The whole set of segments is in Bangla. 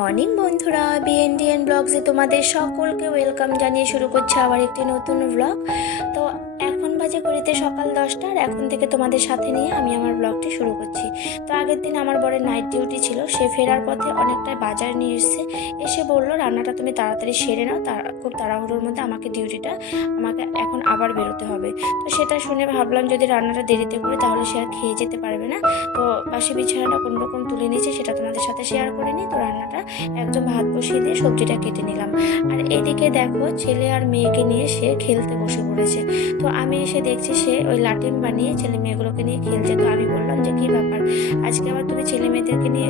মর্নিং বন্ধুরা, বিএনডিএন ব্লগসে তোমাদের সকলকে ওয়েলকাম জানিয়ে শুরু করছে আবার একটি নতুন ব্লগ। তো এখন বাজে ঘড়িতে সকাল 10টা, আর এখন থেকে তোমাদের সাথে নিয়ে আমি আমার ব্লগটি শুরু করছি। তো আগের দিন আমার বরের নাইট ডিউটি ছিল, সে ফেরার পথে অনেকটাই বাজার নিয়ে এসে বললো রান্নাটা তুমি তাড়াতাড়ি সেরে নাও, খুব তাড়াহুড়োর মধ্যে আমাকে এখন আবার বেরোতে হবে। তো সেটা শুনে ভাবলাম যদি রান্নাটা দেরিতে করি তাহলে সে আর খেয়ে যেতে পারবে না। তো বাসি বিছানাটা কোনো রকম তুলে নিয়েছি, সেটা তোমাদের সাথে শেয়ার করে নিই। তো রান্নাটা একদম ভাত বসিয়ে দিয়ে সবজিটা কেটে নিলাম। আর এদিকে দেখো ছেলে আর মেয়েকে নিয়ে সে খেলতে বসে পড়েছে। তো আমি এসে দেখছি সে ওই লাটিম বানিয়ে ছেলে মেয়েগুলোকে নিয়ে খেলছে। তো আমি বললাম যে কি ব্যাপার, আজকে আবার তুমি ছেলে মেয়েদেরকে নিয়ে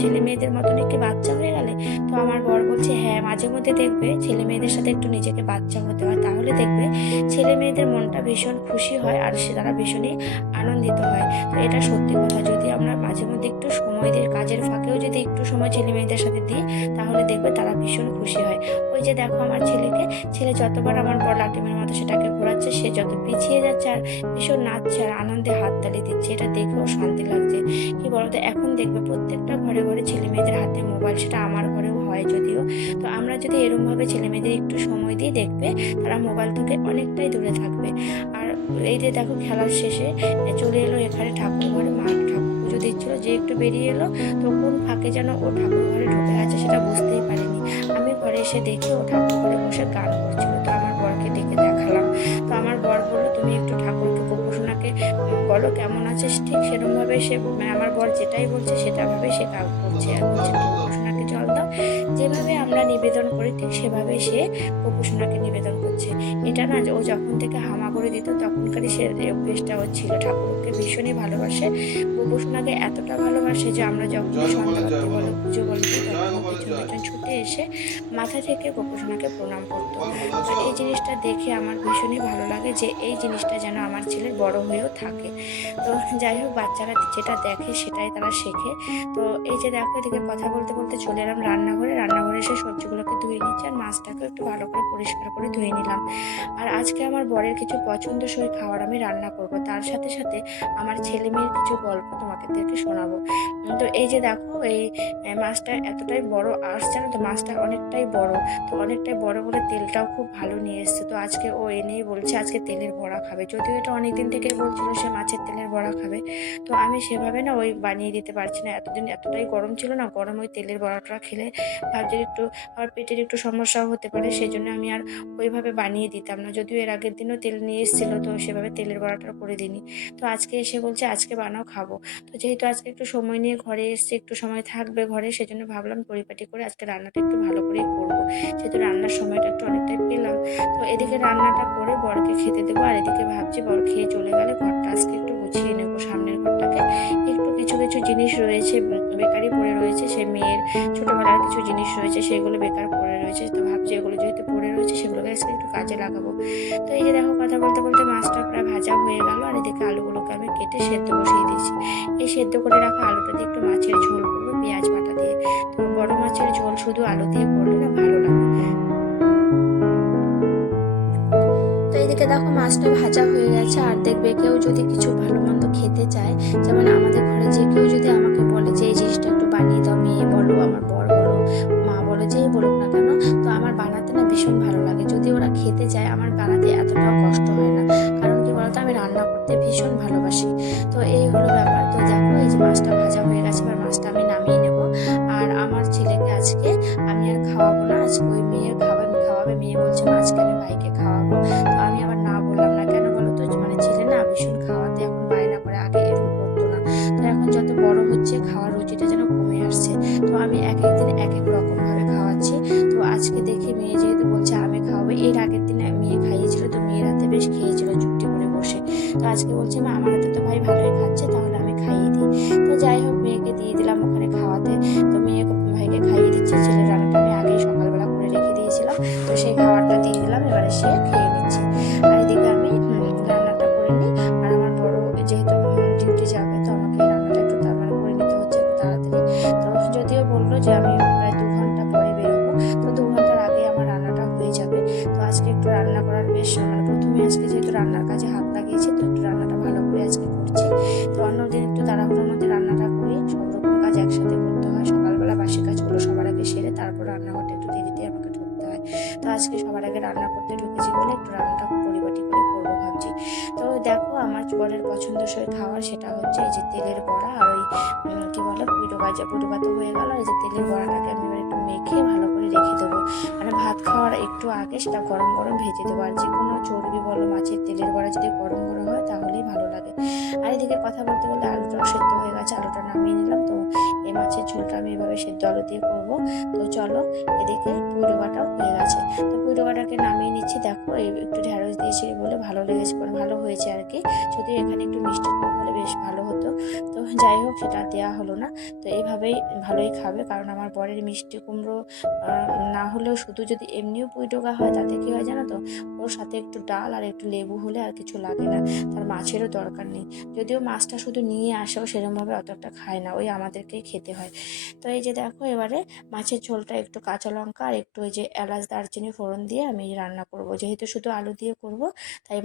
ছেলে মেয়েদের মতনই কি বাচ্চা হয়ে গেলে? তো আমার বর বলছে হ্যাঁ, মাঝে মধ্যে দেখবে ছেলে মেয়েদের সাথে একটু নিজেকে বাচ্চা হতে হয়, তাহলে দেখবে ছেলে মেয়েদের মনটা ভীষণ খুশি হয় আর তারা ভীষণই আনন্দিত হয়। তো এটা সত্যি কথা, যদি আমরা মাঝে মধ্যে একটু সময় দিই, কাজের ফাঁকেও যদি একটু সময় ছেলে মেয়েদের সাথে দিই তাহলে দেখবে তারা ভীষণ খুশি হয়। ওই যে দেখো আমার ছেলে যতবার আমার বড় লাটিমের মতো সেটাকে ঘোরাচ্ছে, সে যত পিছিয়ে যাচ্ছে আর ভীষণ নাচছে আর আনন্দে হাততালি দিচ্ছে, এটা দেখেও শান্তি লাগছে। কি বলতো, এখন দেখবে প্রত্যেকটা ঘরে ঘরে ছেলে মেয়েদের হাতে মোবাইল, সেটা আমার ঘরেও হয় যদিও। তো আমরা যদি এরমভাবে ছেলে মেয়েদের একটু সময় দিই দেখবে তারা মোবাইল থেকে অনেকটাই দূরে থাকবে। আর এই যে দেখো খেলার শেষে চলে এলো এখানে ঠাকুর ঘরে, মা ঠাকুর পুজো দিচ্ছিল, যে একটু বেরিয়ে এলো তো কোন ফাঁকে যেন ও ঠাকুর ঘরে ঢুকে আছে সেটা বুঝতেই পারিনি। আমি ঘরে এসে দেখি ও ঠাকুর ঘরে বসে গান করছিল। তো আমার বরকে ডেকে দেখালাম। তো আমার বর বললো তুমি একটু ঠাকুরকে গোপোষণাকে বলো কেমন আছে। ঠিক সেরকমভাবে সে আমার বর যেটাই বলছে সেটাভাবে সে কাজ করছে, আর বলছে একটু গোপোষণাকে জল দাও। যেভাবে আমরা নিবেদন করি ঠিক সেভাবে সে গোপোষণাকে নিবেদন করছে। এটা না, ও যখন থেকে হামাগুড়ি দিত তখনকারই সে অভ্যেসটা হচ্ছিল। ঠাকুরকে ভীষণই ভালোবাসে, গোপোষণাকে এতটা ভালোবাসে যে আমরা যখন সন্ধ্যাবাতি বলো পুজো বলো দিই তখন পিছন পিছন ছুটে এসে মাথা থেকে গোপোষণাকে প্রণাম করতো। তো এই জিনিসটা দেখে আমার ভীষণই ভালো লাগে যে এই জিনিসটা যেন আমার ছেলের বড় হয়েও থাকে। তো যাই হোক, বাচ্চারা যেটা দেখে সেটাই তারা শেখে। তো এই যে দেখো, এদিকে কথা বলতে বলতে চলে এলাম রান্নাঘরে এসে সবজিগুলোকে ধুয়ে নিচ্ছি আর মাছটাকে একটু ভালো করে পরিষ্কার করে ধুয়ে নিলাম। আর আজকে আমার বরের কিছু পছন্দসই খাবার আমি রান্না করব, তার সাথে সাথে আমার ছেলে মেয়ের কিছু গল্প তোমাদেরকে শোনাবো। তো এই যে দেখো, এই মাছটা এতটাই বড় আসছে না, তো মাছটা অনেকটাই বড়। তো অনেকটাই বড় বলে তেলটাও খুব ভালো নিয়ে এসছে। তো আজকে ও এনেই বলছে আজকে তেলের বড়া খাবে, যদিও এটা অনেকদিন থেকে বলছিল সে মাছের তেলের বড়া খাবে। তো আমি সেভাবে না ওই বানিয়ে দিতে পারছি না, এতদিন এতটাই গরম ছিল না, গরম ওই তেলের বড়াটা খেলে ভাবছি একটু আমার পেটের একটু সমস্যাও হতে পারে, সেই জন্য আমি আর ওইভাবে বানিয়ে দিতাম না। যদিও এর আগের দিনও তেল নিয়ে এসেছিলো, তো সেভাবে তেলের বড়াটা করে দিইনি। তো আজকে এসে বলছে আজকে বানাও খাবো। তো যেহেতু আজকে একটু সময় নিয়ে ঘরে এসছে, একটু সময় থাকবে ঘরে, সেজন্য ভাবলাম পরিপাটি করে আজকে রান্নাটা একটু ভালো করেই করবো, যেহেতু রান্নার সময়টা একটু অনেকটাই পেলাম। তো এদিকে রান্নাটা করে বরকে খেতে দেবো, আর এদিকে ভাবছি বর খেয়ে চলে গেলে ঘরটা আজকে একটু গুছিয়ে নেবো, সামনের ঘরটাকে একটু কিছু কিছু জিনিস রয়েছে বেকারি পড়ে রয়েছে, সে মেয়ের ছোটোবেলার কিছু জিনিস রয়েছে সেগুলো বেকার পড়ে রয়েছে। তো ভাবছি এগুলো যেহেতু পড়ে রয়েছে সেগুলোকে আজকে একটু কাজে লাগাবো। তো এই যে দেখো, কথা বলতে বলতে মাছটা প্রায় ভাজা হয়ে গেল, আর এদিকে আলুগুলোকে আমি কেটে সেদ্ধ বসিয়ে দিয়েছি। এই সেদ্ধ করে রাখা আলুটা দিয়ে একটু মাছের ঝোল করবো পেঁয়াজ বাটা দিয়ে। তো বড় মাছের ঝোল শুধু আলু দিয়ে করলে না ভালো লাগে। তো এইদিকে দেখো মাছটা ভাজা হয়ে গেছে, আর দেখবে কেউ যদি কিছু ভালো মন্দ খেতে চায়, যেমন আমাদের ঘরে যে কেউ যদি আমাকে বলে যে এই জিনিসটা একটু বানিয়ে দাও, মেয়ে বলো আমার বর বলো মা বলো যেই বলুক না কেন, তো আমার বানাতে না ভীষণ ভালো লাগে। যদি ওরা খেতে চায় আমার বানাতে এতটাও কষ্ট হয় না, কারণ কি বলতো আমি রান্না করতে ভীষণ ভালোবাসি। তো এই হলো ব্যাপার। তো দেখো এই যে মাছটা ভাজা হয়ে গেছে, এবার মাছটা আমি নামিয়ে নেব। আর আমার ছেলেকে আজকে আমি আর খাওয়াবো না, আজকে ওই মেয়ের খাওয়াবে। মেয়ে বলছে মা আজকে আমি ভাইকে খাওয়াবো। তো আমি আবার না বললাম না, কেন বলো তো, ছেলে না ভীষণ খাওয়াতে এখন বায়না করে, আগে এরকম করতো না। তো এখন যত বড় হচ্ছে খাওয়ার রুচিটা যেন কমে আসছে। তো আমি এক এক দিন এক এক রকম ভাবে খাওয়াচ্ছি। তো আজকে দেখি মেয়ে যেহেতু বলছে আমি খাওয়াবো, এর আগের দিন মেয়ে খাইয়েছিল, তো মেয়ের হাতে বেশ খেয়েছিল চুপটি করে বসে। তো আজকে বলছে মা আমার হাতে তো ভাই ভালোই খাচ্ছে, তাহলে আমি খাইয়ে দিই। তো যাই হোক, মেয়েকে দিয়ে দিলাম ওখানে খাওয়াতে। তো মেয়ে ভাইকে খাইয়ে দিচ্ছে, ছেলের রান্নাটা আমি আগেই সকালবেলা করে রেখে দিয়েছিলাম, তো সেই খাবারটা দিয়ে দিলাম, এবারে সে খেয়ে নিচ্ছে। আর এদিকে আমি রান্নাটা করে নিই। আর আমার বড় যেহেতু ডিউটি যাবে, তো আমাকে এই রান্নাটা একটু তাড়াতাড়ি করে নিতে হচ্ছে একটু তাড়াতাড়ি। তো যদিও বললো যে আমি প্রায় 2 ঘন্টা পরে বেরোবো, তো 2 ঘন্টার আগে আমার রান্নাটা হয়ে যাবে। তো আজকে একটু রান্না করার বেশ প্রথমে আজকে যেহেতু রান্নার কাজে হাত লাগিয়েছি, তো একটু রান্নাটা ভালো করে আজকে করছি। তো অন্যদিন একটু তাড়াহুড়োর মধ্যে রান্নাটা করি, সব রকম কাজ একসাথে করতে হয়, সকালবেলা বাসি কাজগুলো সবার আগে শেষ তো আজকে সবার আগে রান্না করতে ঢুকেছি বলে একটু রান্নাটা পরিপাটি করে করবো ভাবছি। তো দেখো আমার বরের পছন্দসই খাবার সেটা হচ্ছে এই যে তেলের বড়া আর ওই কী বলে পুইটো ভাত হয়ে গেল। এই যে তেলের বড়াটাকে আমি এবার একটু মেখে ভালো করে রেখে দেবো, মানে ভাত খাওয়ার একটু আগে সেটা গরম গরম ভেজে দেবো। আর যে কোনো চর্বি বলো মাছের তেলের বড়া যদি গরম গরম হয় তাহলেই ভালো লাগে। আর এদিকে কথা বলতে বলতে আলুটাও সেদ্ধ হয়ে গেছে, আলুটা নামিয়ে নিলাম। তো এই মাছের ঝোলটা আমি এভাবে সেদ্ধ আলু দিয়ে করবো। তো চলো, এদিকে পুইটো বাটাও হয়ে গেছে। তো পুইটো বাটাকে নামিয়ে নিচ্ছি। দেখো এই একটু ঢ্যাঁড়স দিয়েছি বলে ভালো লেগেছে, মানে ভালো হয়েছে আর কি। যদিও এখানে একটু মিষ্টি কম হলে বেশ ভালো হতো, তো যাই হোক সেটা দেওয়া হলো না। তো এইভাবেই ভালোই খাবে, কারণ আমার বরের মিষ্টি কুমড়ো না হলেও শুধু যদি এমনিও পুঁইডোকা হয় তাতে কী হয় জানো তো, ওর সাথে একটু ডাল আর একটু লেবু হলে আর কিছু লাগে না, তার মাছেরও দরকার নেই। যদিও মাছটা শুধু নিয়ে আসেও সেরকমভাবে অতটা খায় না, ওই আমাদেরকেই খেতে হয়। তো এই যে দেখো এবারে মাছের ঝোলটা একটু কাঁচা লঙ্কা আর একটু ওই যে এলাচ দারচিনি ফোড়ন দিয়ে আমি রান্না করব, যেহেতু শুধু আলু দিয়ে করব তাই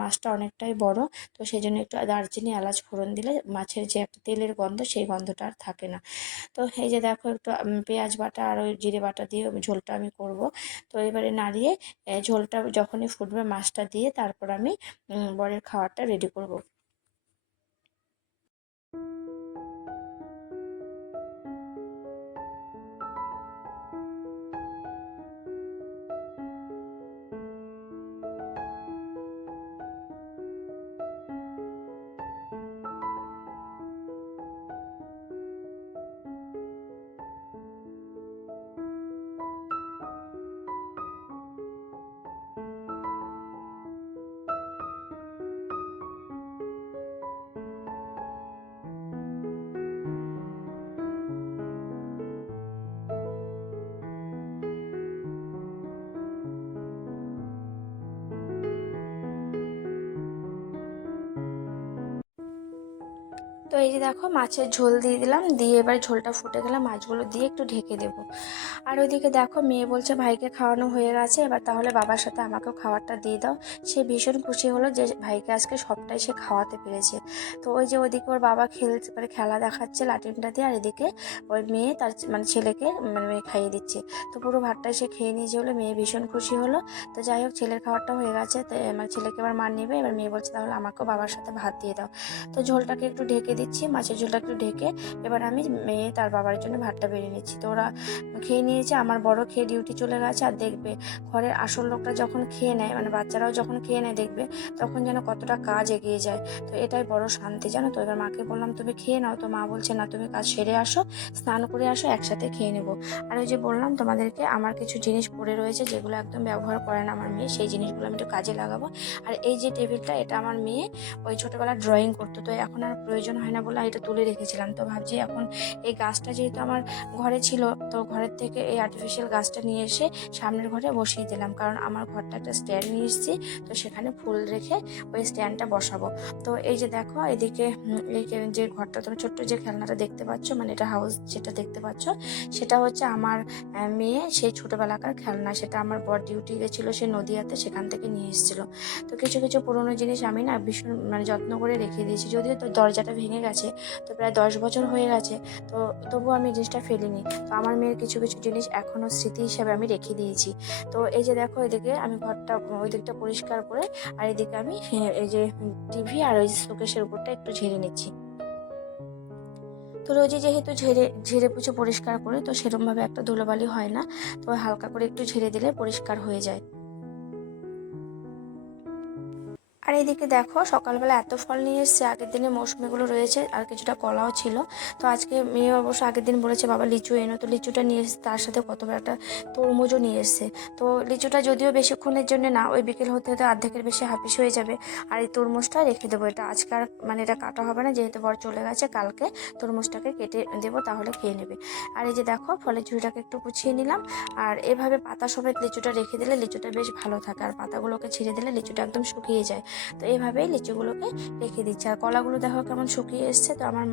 মাছটা অনেকটাই বড়। তো সেই জন্য একটু দারচিনি এলাচ ফোড়ন দিলে মাছের যে একটা তেলের গন্ধ সেই গন্ধটা আর থাকে না। তো এই যে দেখো একটু পেঁয়াজ বাটা আর ওই জিরে বাটা দিয়ে ঝোলটা আমি করব। তো এবারে নাড়িয়ে ঝোলটা যখনই ফুটবে মাছটা দিয়ে তারপর আমি বরের খাবারটা রেডি করব। তো এই যে দেখো মাছের ঝোল দিয়ে দিলাম, দিয়ে এবার ঝোলটা ফুটে গেলে মাছগুলো দিয়ে একটু ঢেকে দেবো। আর ওইদিকে দেখো মেয়ে বলছে ভাইকে খাওয়ানো হয়ে গেছে, এবার তাহলে বাবার সাথে আমাকেও খাবারটা দিয়ে দাও। সে ভীষণ খুশি হলো যে ভাইকে আজকে সবটাই সে খাওয়াতে পেরেছে। তো ওই যে ওইদিকে ওর বাবা মানে খেলা দেখাচ্ছে লাটিমটা দিয়ে, আর এদিকে ওই মেয়ে তার মানে ছেলেকে মানে মেয়ে খাইয়ে দিচ্ছে। তো পুরো ভাতটাই সে খেয়ে নিয়েছে বলে মেয়ে ভীষণ খুশি হলো। তো যাই হোক ছেলের খাবারটা হয়ে গেছে, তো মানে ছেলেকে এবার মার নেবে। এবার মেয়ে বলছে তাহলে আমাকেও বাবার সাথে ভাত দিয়ে দাও। তো ঝোলটাকে একটু ঢেকে দিচ্ছি, মাছের ঝোলটা একটু ঢেকে এবার আমি মেয়ে তার বাবার জন্য ভাতটা বেরিয়ে নিচ্ছি। তো ওরা খেয়ে নিয়েছে, আমার বড় খেয়ে ডিউটি চলে গেছে। আর দেখবে ঘরের আসল লোকটা যখন খেয়ে নেয়, মানে বাচ্চারাও যখন খেয়ে নেয় দেখবে তখন যেন কতটা কাজ এগিয়ে যায়। তো এটাই বড় শান্তি জানো তো। এবার মাকে বললাম তুমি খেয়ে নাও, তো মা বলছে না তুমি কাজ সেরে আসো, স্নান করে আসো, একসাথে খেয়ে নেবো। আর ওই যে বললাম তোমাদেরকে আমার কিছু জিনিস পড়ে রয়েছে যেগুলো একদম ব্যবহার করে না আমার মেয়ে, সেই জিনিসগুলো আমি একটু কাজে লাগাবো। আর এই যে টেবিলটা, এটা আমার মেয়ে ওই ছোটোবেলা ড্রয়িং করতো, তো এখন আর প্রয়োজন হয় না বলে এটা তুলে রেখেছিলাম। তো ভাবছি এখন এই গাছটা যেহেতু আমার ঘরে ছিল, তো ঘরের থেকে এই আর্টিফিশিয়াল গাছটা নিয়ে এসে সামনের ঘরে বসিয়ে দিলাম, কারণ আমার ঘরটা একটা স্ট্যান্ড নিয়ে এসেছি, তো সেখানে ফুল রেখে ওই স্ট্যান্ডটা বসাবো। তো এই যে দেখো এদিকে এই যে ঘরটা তুমি ছোট্ট যে খেলনাটা দেখতে পাচ্ছ, মানে এটা হাউস যেটা দেখতে পাচ্ছ, সেটা হচ্ছে আমার মেয়ে সেই ছোটোবেলাকার খেলনা। সেটা আমার বর ডিউটি গেছিলো সে নদিয়াতে, সেখান থেকে নিয়ে এসেছিলো। তো কিছু কিছু পুরোনো জিনিস আমি না ভীষণ মানে যত্ন করে রেখে দিয়েছি, যদিও তো দরজাটা ভেঙে গেছে, তো প্রায় 10 বছর হয়ে গেছে, তো তবুও আমি জিনিসটা ফেলিনি। তো আমার মেয়ের কিছু কিছু জিনিস এখনও স্মৃতি হিসাবে আমি রেখে দিয়েছি। তো এই যে দেখো এদিকে আমি ঘরটা ওই দিকটা পরিষ্কার করে, আর এদিকে আমি এই যে টিভি আর ওই শোকেসের উপরটা একটু ঝেড়ে নিচ্ছি। তো রোজই যেহেতু ঝেড়ে পুছে পরিষ্কার করে, তো সেরকমভাবে একটা ধুলোবালি হয় না, তো হালকা করে একটু ঝেড়ে দিলে পরিষ্কার হয়ে যায়। আর এইদিকে দেখো সকালবেলা এত ফল নিয়ে এসছে, আগের দিনে মৌসুমিগুলো রয়েছে আর কিছুটা কলাও ছিল। তো আজকে মেয়ে অবশ্য আগের দিন বলেছে বাবা লিচু এনো, তো লিচুটা নিয়ে এসে তার সাথে কত বড় একটা তরমুজও নিয়ে এসছে। তো লিচুটা যদিও বেশিক্ষণের জন্য না, ওই বিকেল হতে হতে অর্ধেকের বেশি হাফিস হয়ে যাবে। আর এই তরমুজটা রেখে দেবো, এটা আজকে আর মানে এটা কাটা হবে না, যেহেতু বর চলে গেছে, কালকে তরমুজটাকে কেটে দেবো, তাহলে খেয়ে নেবে। আর এই যে দেখো ফলের ঝুড়িটাকে একটু গুছিয়ে নিলাম। আর এভাবে পাতা সমেত লিচুটা রেখে দিলে লিচুটা বেশ ভালো থাকে, আর পাতাগুলোকে ছিঁড়ে দিলে লিচুটা একদম শুকিয়ে যায়। তো এইভাবেই লিচুগুলোকে রেখে দিচ্ছি। আর কলাগুলো দেখো কেমন শুকিয়ে এসছে। তো আমার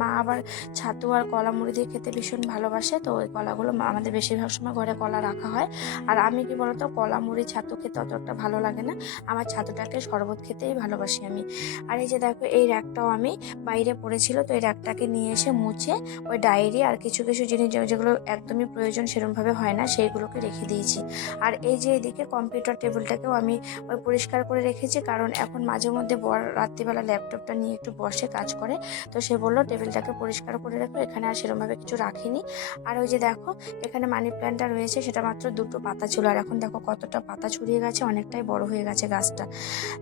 মা আবার ছাতু আর কলা মুড়ি দিয়ে খেতে ভীষণ ভালোবাসে। তো ওই কলাগুলো আমাদের বেশিরভাগ সময় ঘরে কলা রাখা হয়। আর আমি কি বলতো, কলা মুড়ি ছাতু খেতে অতটা ভালো লাগে না, আমার ছাতুটাকে শরবত খেতেই ভালোবাসি আমি। আর এই যে দেখো, এই র্যাকটাও আমি বাইরে পড়েছিল, তো এই র্যাকটাকে নিয়ে এসে মুছে ওই ডায়েরি আর কিছু কিছু জিনিস যেগুলো একদমই প্রয়োজন সেরকমভাবে হয় না সেইগুলোকে রেখে দিয়েছি। আর এই যে এদিকে কম্পিউটার টেবিলটাকেও আমি ওই পরিষ্কার করে রেখেছি, কারণ এখন মাঝে মধ্যে রাত্রিবেলা ল্যাপটপটা নিয়ে একটু বসে কাজ করে। তো সে বললো টেবিলটাকে পরিষ্কার করে রাখো, এখানে আর সেরকমভাবে কিছু রাখিনি। আর ওই যে দেখো, এখানে মানি প্ল্যান্টটা রয়েছে, সেটা মাত্র 2টো পাতা ছিল, আর এখন দেখো কতটা পাতা ছড়িয়ে গেছে, অনেকটাই বড় হয়ে গেছে গাছটা।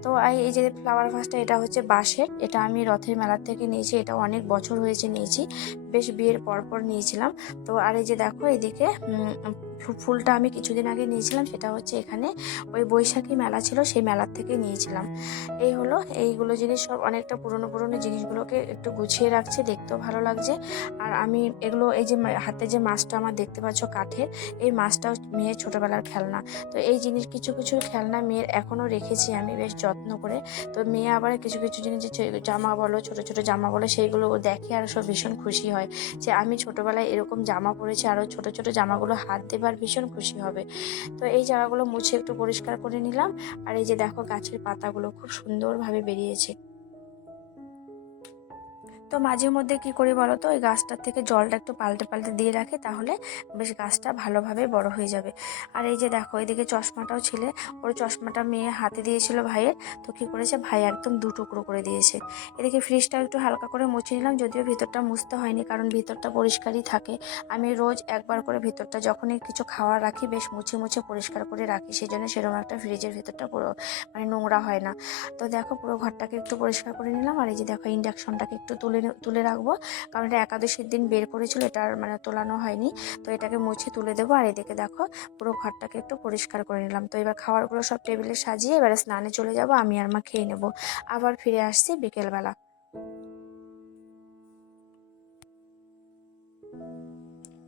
তো এই যে ফ্লাওয়ার ভাসটা, এটা হচ্ছে বাঁশের, এটা আমি রথের মেলার থেকে নিয়েছি, এটা অনেক বছর হয়েছে নিয়েছি, বেশ বিয়ের পর নিয়েছিলাম। তো আর এই যে দেখো এদিকে ফুলটা আমি কিছুদিন আগে নিয়েছিলাম, সেটা হচ্ছে এখানে ওই বৈশাখী মেলা ছিল, সেই মেলার থেকে নিয়েছিলাম। এই হলো, এইগুলো জিনিস সব অনেকটা পুরনো জিনিসগুলোকে একটু গুছিয়ে রাখছে, দেখতেও ভালো লাগছে। আর আমি এগুলো, এই যে হাতে যে মাছটা আমার দেখতে পাচ্ছ কাঠের, এই মাছটাও মেয়ের ছোটোবেলার খেলনা। তো এই জিনিস কিছু খেলনা মেয়ের এখনও রেখেছি আমি বেশ যত্ন করে। তো মেয়ে আবার কিছু জিনিস, যে জামা বলো, ছোট জামা বলো, সেইগুলো ও দেখে আর সব ভীষণ খুশি হয় যে আমি ছোটোবেলায় এরকম জামা পরেছি, আরও ছোট জামাগুলো হাত দেবে আর ভীষণ খুশি হবে। তো এই জায়গাগুলো মুছে একটু পরিষ্কার করে নিলাম। আর এই যে দেখো, গাছের পাতাগুলো খুব সুন্দরভাবে বেরিয়েছে। তো মাঝে মধ্যে কি করি বলো তো, ওই গাছটার থেকে জলটা একটু পাল্টে দিয়ে রাখি, তাহলে বেশ গাছটা ভালোভাবে বড় হয়ে যাবে। আর এই যে দেখো, এদিকে চশমাটাও ছিলে, ওর চশমাটা মেয়ে হাতে দিয়েছিল ভাইয়ের, তো কি করেছে, ভাই একদম 2 টুকরো করে দিয়েছে। এদিকে ফ্রিজটা একটু হালকা করে মুছে নিলাম, যদিও ভিতরটা মুছতে হয়নি, কারণ ভিতরটা পরিষ্কারই থাকে। আমি রোজ একবার করে ভিতরটা যখনই কিছু খাওয়ার রাখি বেশ মুছে পরিষ্কার করে রাখি, সেই জন্য সেরকম একটা ফ্রিজের ভিতরটা পুরো নোংরা হয় না। তো দেখো, পুরো ঘরটাকে একটু পরিষ্কার করে নিলাম। আর এই যে দেখো, ইন্ডাকশনটাকে একটু তুলে রাখবো, কারণ এটা একাদশীর দিন বের করেছিল, এটার তোলানো হয়নি। তো এটাকে মুছে তুলে দেবো। আর এদিকে দেখো, পুরো ঘরটাকে একটু পরিষ্কার করে নিলাম। তো এবার খাবারগুলো সব টেবিলে সাজিয়ে এবারে স্নানে চলে যাব, আমি আর মা খেয়ে নেবো। আবার ফিরে আসছি বিকেলবেলা।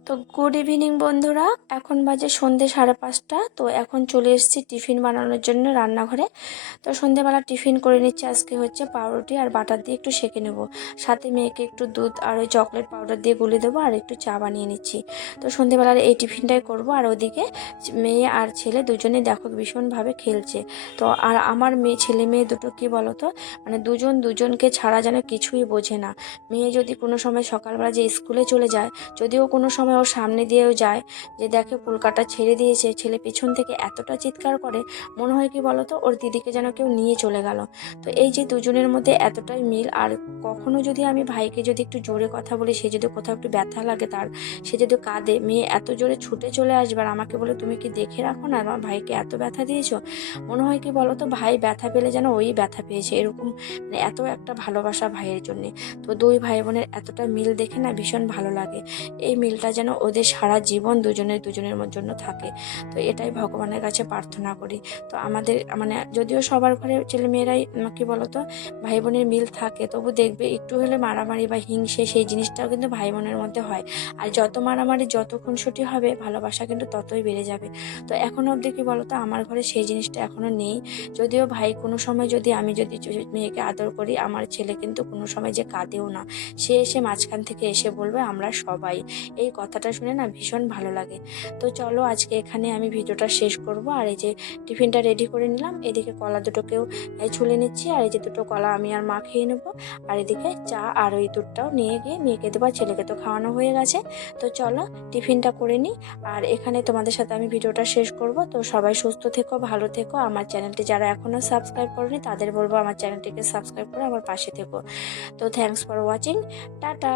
তো গুড ইভিনিং বন্ধুরা, এখন বাজে সন্ধে 5:30। তো এখন চলে এসেছি টিফিন বানানোর জন্য রান্নাঘরে। তো সন্ধেবেলা টিফিন করে নিচ্ছি, আজকে হচ্ছে পাউরুটি আর বাটার দিয়ে একটু সেঁকে নেবো, সাথে মেয়েকে একটু দুধ আর ওই চকলেট পাউডার দিয়ে গুলে দেবো, আর একটু চা বানিয়ে নিচ্ছি। তো সন্ধেবেলার এই টিফিনটাই করব। আর ওদিকে মেয়ে আর ছেলে দুজনেই দেখো ভীষণভাবে খেলছে। তো আর আমার ছেলে মেয়ে দুটো কি বলো তো, দুজনকে ছাড়া যেন কিছুই বোঝে না। মেয়ে যদি কোনো সময় সকালবেলা যে স্কুলে চলে যায়, যদিও কোনো সময় ওর সামনে দিয়েও যায়, যে দেখে ফুলকাটা ছেড়ে দিয়েছে, ছেলে পিছন থেকে এতটা চিৎকার করে, মনে হয় কি বলতো ওর দিদিকে যেন কেউ নিয়ে চলে গেল। তো এই যে দুজনের মধ্যে এতটাই মিল। আর কখনো যদি আমি ভাইকে যদি একটু জোরে কথা বলি, সে যদি কোথাও একটু ব্যথা লাগে তার, সে যদি কাঁদে, মেয়ে এত জোরে ছুটে চলে আসবে আর আমাকে বলে তুমি কি দেখে রাখো না, আমার ভাইকে এত ব্যথা দিয়েছো। মনে হয় কি বলতো, ভাই ব্যথা পেলে যেন ওই ব্যথা পেয়েছে, এরকম এত একটা ভালোবাসা ভাইয়ের জন্যে। তো দুই ভাই বোনের এতটা মিল দেখে না ভীষণ ভালো লাগে। এই মিলটা যেন ওদের সারা জীবন দুজনের জন্য থাকে। তো এটাই ভগবানের কাছে প্রার্থনা করি। তো আমাদের যদিও সবার ঘরে ছেলে মেয়েরাই কি বলতো ভাই বোনের মিল থাকে, তবু দেখবে একটু হলে মারামারি বা হিংসে, সেই জিনিসটাও কিন্তু ভাই বোনের মধ্যে হয়। আর যত মারামারি, যত খুনসুটি হবে, ভালোবাসা কিন্তু ততই বেড়ে যাবে। তো এখনো অবধি কি বলতো, আমার ঘরে সেই জিনিসটা এখনো নেই। যদিও ভাই কোনো সময় যদি আমি মেয়েকে আদর করি, আমার ছেলে কিন্তু কোনো সময় যে কাঁদেও না, সে এসে মাঝখান থেকে এসে বলবে আমরা সবাই। এই কথাটা শুনে না ভীষণ ভালো লাগে। তো চলো আজকে এখানে আমি ভিডিওটা শেষ করব। আর এই যে টিফিনটা রেডি করে নিলাম, এদিকে কলা দুটোকেও ছুলে নিচ্ছি, আর এই যে 2টো কলা আমি আর মা খেয়ে নেবো। আর এদিকে চা আর ওই দুধটাও নিয়ে গিয়ে মেয়েকে দেবো, ছেলেকে তো খাওয়ানো হয়ে গেছে। তো চলো টিফিনটা করে নিই, আর এখানে তোমাদের সাথে আমি ভিডিওটা শেষ করব। তো সবাই সুস্থ থেকো, ভালো থেকো। আমার চ্যানেলটি যারা এখনও সাবস্ক্রাইব করেনি তাদের বলবো আমার চ্যানেলটিকে সাবস্ক্রাইব করে আমার পাশে থেকো। তো থ্যাংকস ফর ওয়াচিং, টাটা।